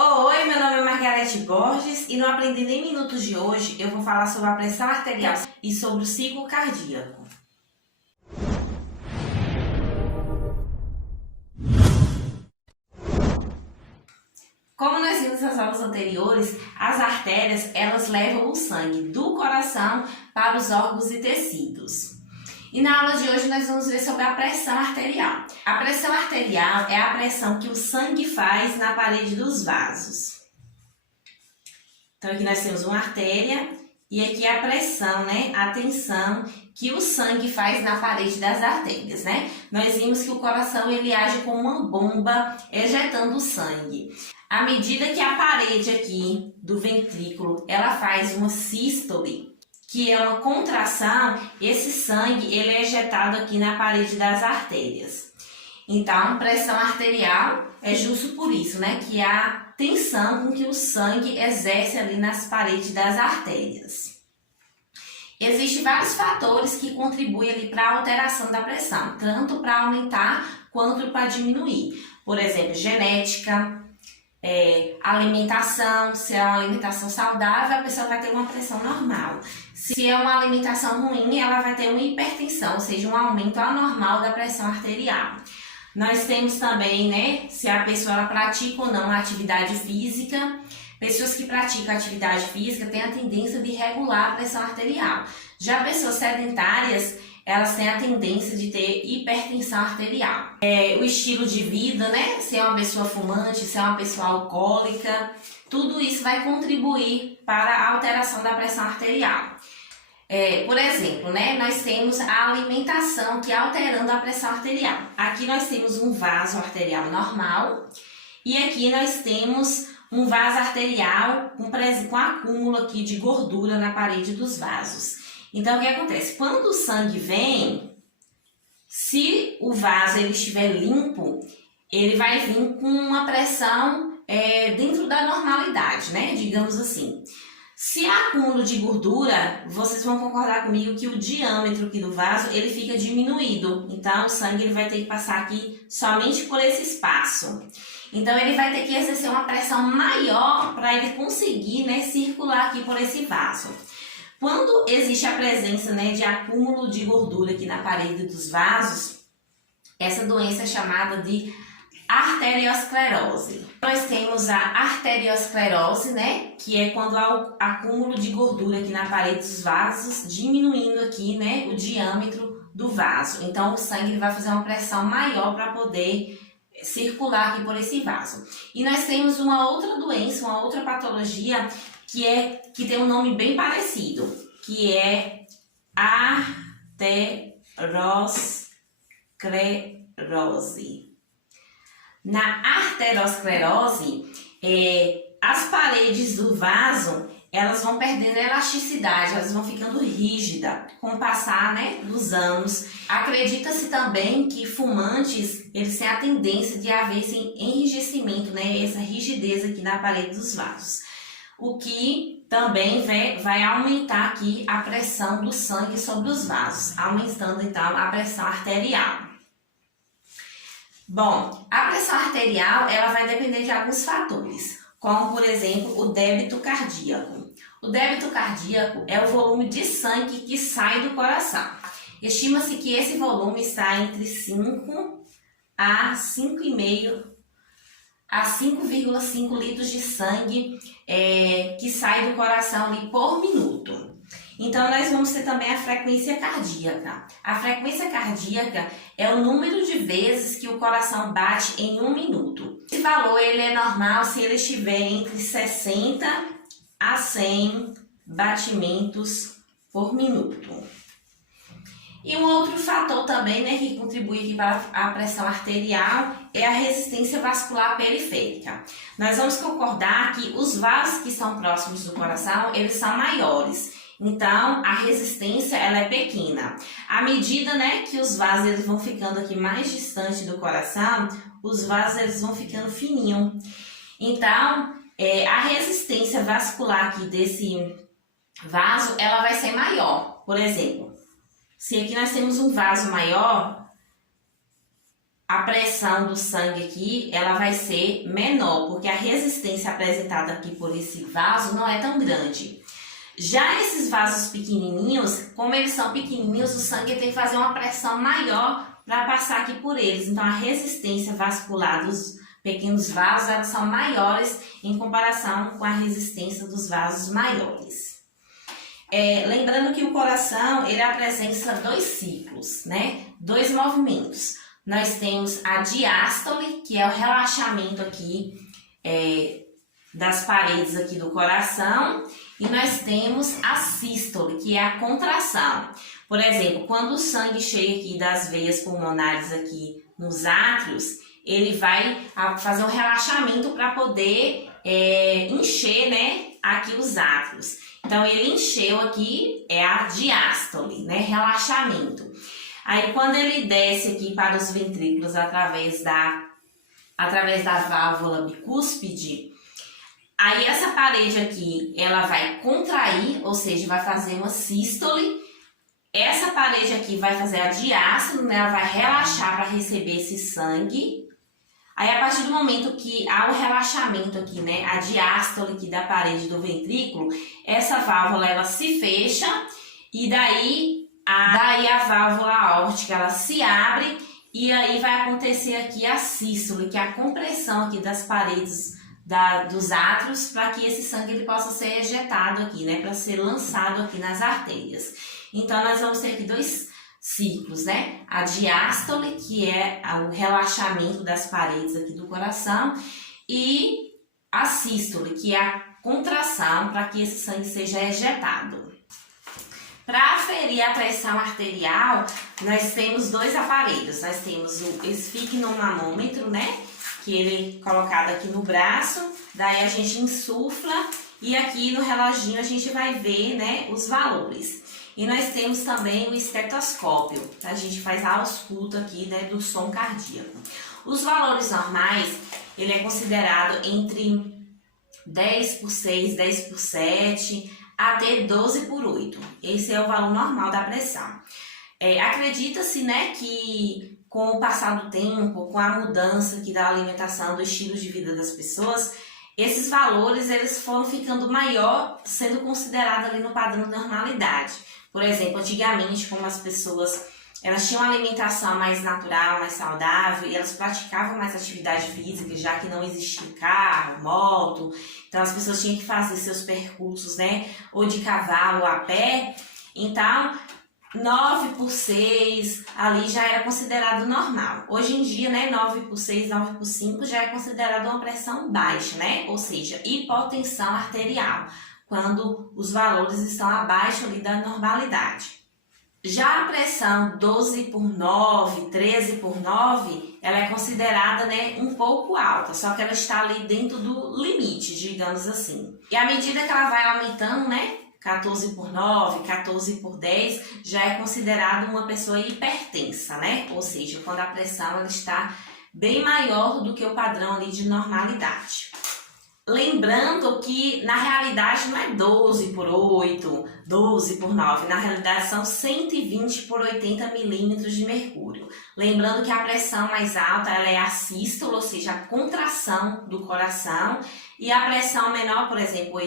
Oi, meu nome é Margarete Borges e no Aprendendo em Minutos de hoje eu vou falar sobre a pressão arterial e sobre o ciclo cardíaco. Como nós vimos nas aulas anteriores, as artérias elas levam o sangue do coração para os órgãos e tecidos. E na aula de hoje nós vamos ver sobre a pressão arterial. A pressão arterial é a pressão que o sangue faz na parede dos vasos. Então aqui nós temos uma artéria e aqui a pressão, a tensão que o sangue faz na parede das artérias, Nós vimos que o coração ele age como uma bomba ejetando o sangue. À medida que a parede aqui do ventrículo, ela faz uma sístole, que é uma contração, esse sangue ele é ejetado aqui na parede das artérias. Então, pressão arterial é justo por isso, que a tensão com que o sangue exerce ali nas paredes das artérias. Existem vários fatores que contribuem ali para a alteração da pressão, tanto para aumentar quanto para diminuir. Por exemplo, genética, alimentação. Se é uma alimentação saudável, a pessoa vai ter uma pressão normal. Se é uma alimentação ruim, ela vai ter uma hipertensão, ou seja, um aumento anormal da pressão arterial. Nós temos também, se a pessoa ela pratica ou não atividade física. Pessoas que praticam atividade física têm a tendência de regular a pressão arterial. Já pessoas sedentárias, elas têm a tendência de ter hipertensão arterial. O estilo de vida, se é uma pessoa fumante, se é uma pessoa alcoólica, tudo isso vai contribuir para a alteração da pressão arterial. Por exemplo, nós temos a alimentação que é alterando a pressão arterial. Aqui nós temos um vaso arterial normal e aqui nós temos um vaso arterial com acúmulo aqui de gordura na parede dos vasos. Então, o que acontece? Quando o sangue vem, se o vaso ele estiver limpo, ele vai vir com uma pressão dentro da normalidade, digamos assim. Se há acúmulo de gordura, vocês vão concordar comigo que o diâmetro aqui do vaso ele fica diminuído. Então, o sangue ele vai ter que passar aqui somente por esse espaço. Então, ele vai ter que exercer uma pressão maior para ele conseguir circular aqui por esse vaso. Quando existe a presença de acúmulo de gordura aqui na parede dos vasos, essa doença é chamada de arteriosclerose. Nós temos a arteriosclerose, que é quando há o acúmulo de gordura aqui na parede dos vasos, diminuindo aqui, o diâmetro do vaso. Então, o sangue ele vai fazer uma pressão maior para poder circular aqui por esse vaso. E nós temos uma outra doença, uma outra patologia que tem um nome bem parecido, que é arteriosclerose. Na arteriosclerose, as paredes do vaso elas vão perdendo elasticidade, elas vão ficando rígidas com o passar dos anos. Acredita-se também que fumantes eles têm a tendência de haver esse enrijecimento, essa rigidez aqui na parede dos vasos, o que também vai aumentar aqui a pressão do sangue sobre os vasos, aumentando então a pressão arterial. Bom, a pressão arterial ela vai depender de alguns fatores, como por exemplo o débito cardíaco. O débito cardíaco é o volume de sangue que sai do coração. Estima-se que esse volume está entre 5 a 5,5 a 5,5 litros de sangue que sai do coração ali por minuto. Então, nós vamos ter também a frequência cardíaca. A frequência cardíaca é o número de vezes que o coração bate em um minuto. Esse valor ele é normal se ele estiver entre 60 a 100 batimentos por minuto. E um outro fator também que contribui aqui para a pressão arterial é a resistência vascular periférica. Nós vamos concordar que os vasos que estão próximos do coração, eles são maiores. Então, a resistência ela é pequena. À medida que os vasos eles vão ficando aqui mais distante do coração, os vasos eles vão ficando fininhos. Então, a resistência vascular aqui desse vaso, ela vai ser maior. Por exemplo, se aqui nós temos um vaso maior, a pressão do sangue aqui, ela vai ser menor, porque a resistência apresentada aqui por esse vaso não é tão grande. Já esses vasos pequenininhos, como eles são pequenininhos, o sangue tem que fazer uma pressão maior para passar aqui por eles. Então, a resistência vascular dos pequenos vasos, elas são maiores em comparação com a resistência dos vasos maiores. Lembrando que o coração, ele apresenta dois ciclos, né? Dois movimentos. Nós temos a diástole, que é o relaxamento aqui das paredes aqui do coração, e nós temos a sístole, que é a contração. Por exemplo, quando o sangue chega aqui das veias pulmonares aqui nos átrios, ele vai fazer um relaxamento para poder encher, né, aqui os átrios. Então, ele encheu aqui, é a diástole, né, relaxamento. Aí, quando ele desce aqui para os ventrículos através da válvula bicúspide, aí essa parede aqui, ela vai contrair, ou seja, vai fazer uma sístole. Essa parede aqui vai fazer a diástole, né? Ela vai relaxar para receber esse sangue. Aí, a partir do momento que há o relaxamento aqui, né? A diástole aqui da parede do ventrículo, essa válvula, ela se fecha e daí a válvula aórtica, ela se abre e aí vai acontecer aqui a sístole, que é a compressão aqui das paredes dos átrios, para que esse sangue ele possa ser ejetado aqui, né? Para ser lançado aqui nas artérias. Então, nós vamos ter aqui dois ciclos, né? A diástole, que é o relaxamento das paredes aqui do coração, e a sístole, que é a contração para que esse sangue seja ejetado. Para aferir a pressão arterial, nós temos dois aparelhos. Nós temos o esfignomamômetro, né? Que ele é colocado aqui no braço, daí a gente insufla e aqui no reloginho a gente vai ver, né, os valores. E nós temos também o estetoscópio, a gente faz a ausculta aqui, né, do som cardíaco. Os valores normais, ele é considerado entre 10 por 6, 10 por 7, até 12 por 8. Esse é o valor normal da pressão. Acredita-se, né, que com o passar do tempo, com a mudança aqui da alimentação, do estilo de vida das pessoas, esses valores eles foram ficando maior, sendo considerado ali no padrão da normalidade. Por exemplo, antigamente, como as pessoas elas tinham uma alimentação mais natural, mais saudável, e elas praticavam mais atividade física, já que não existia carro, moto, então as pessoas tinham que fazer seus percursos, né, ou de cavalo ou a pé. Então, 9 por 6 ali já era considerado normal. Hoje em dia, né, 9 por 6, 9 por 5 já é considerado uma pressão baixa, né? Ou seja, hipotensão arterial, quando os valores estão abaixo ali da normalidade. Já a pressão 12 por 9, 13 por 9, ela é considerada, né, um pouco alta, só que ela está ali dentro do limite, digamos assim. E à medida que ela vai aumentando, né, 14 por 9, 14 por 10, já é considerado uma pessoa hipertensa, né? Ou seja, quando a pressão ela está bem maior do que o padrão ali de normalidade. Lembrando que na realidade não é 12 por 8, 12 por 9, na realidade são 120 por 80 milímetros de mercúrio. Lembrando que a pressão mais alta ela é a sístole, ou seja, a contração do coração, e a pressão menor, por exemplo,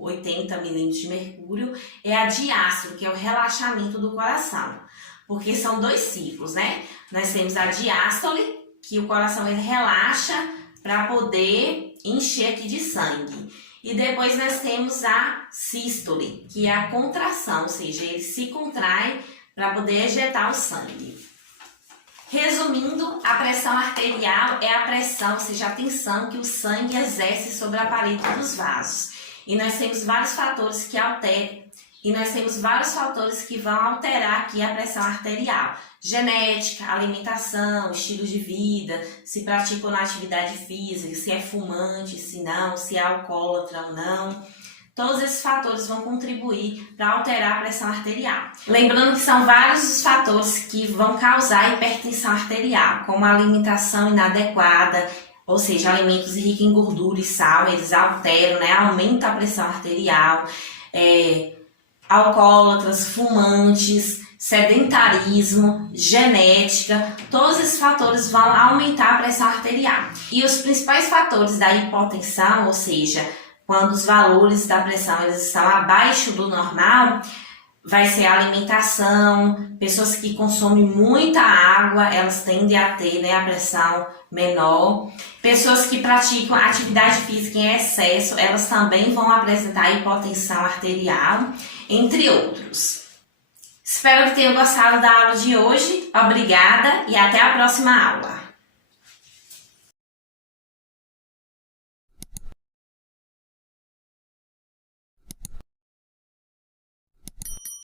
80 milímetros de mercúrio, é a diástole, que é o relaxamento do coração. Porque são dois ciclos, né? Nós temos a diástole, que o coração ele relaxa para poder encher aqui de sangue. E depois nós temos a sístole, que é a contração, ou seja, ele se contrai para poder ejetar o sangue. Resumindo, a pressão arterial é a pressão, ou seja, a tensão que o sangue exerce sobre a parede dos vasos. E nós temos vários fatores que vão alterar aqui a pressão arterial. Genética, alimentação, estilo de vida, se pratica ou não atividade física, se é fumante, se não, se é alcoólatra ou não. Todos esses fatores vão contribuir para alterar a pressão arterial. Lembrando que são vários os fatores que vão causar hipertensão arterial, como a alimentação inadequada, ou seja, alimentos ricos em gordura e sal, eles alteram, né, aumentam a pressão arterial, alcoólatras, fumantes, sedentarismo, genética, todos esses fatores vão aumentar a pressão arterial. E os principais fatores da hipotensão, ou seja, quando os valores da pressão eles estão abaixo do normal, vai ser a alimentação. Pessoas que consomem muita água, elas tendem a ter, né, a pressão menor. Pessoas que praticam atividade física em excesso, elas também vão apresentar hipotensão arterial, entre outros. Espero que tenham gostado da aula de hoje. Obrigada e até a próxima aula.